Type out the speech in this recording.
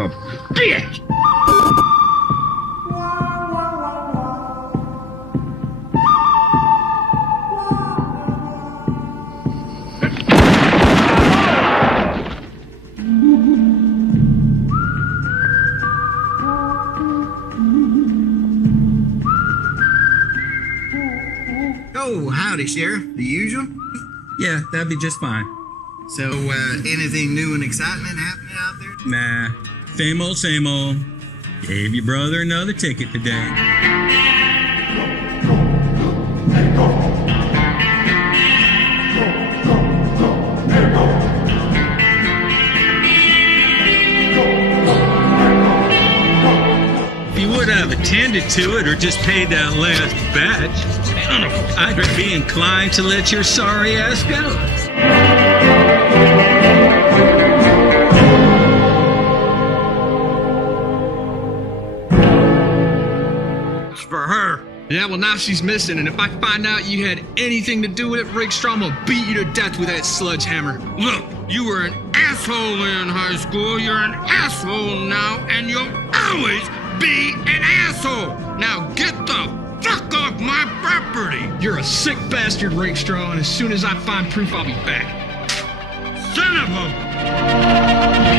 a bitch! Oh, howdy, Sheriff. The usual? Yeah, that'd be just fine. So, anything new and excitement happening out there? Nah, same old, same old. Gave your brother another ticket today. If you would have attended to it or just paid that last batch, I'd be inclined to let your sorry ass go. It's for her. Yeah, well, now she's missing, and if I find out you had anything to do with it, Rickstrom will beat you to death with that sledgehammer. Look, you were an asshole in high school, you're an asshole now, and you'll always be an asshole! Now get the fuck off my property! You're a sick bastard, Rickstrom, and as soon as I find proof, I'll be back. Son of a...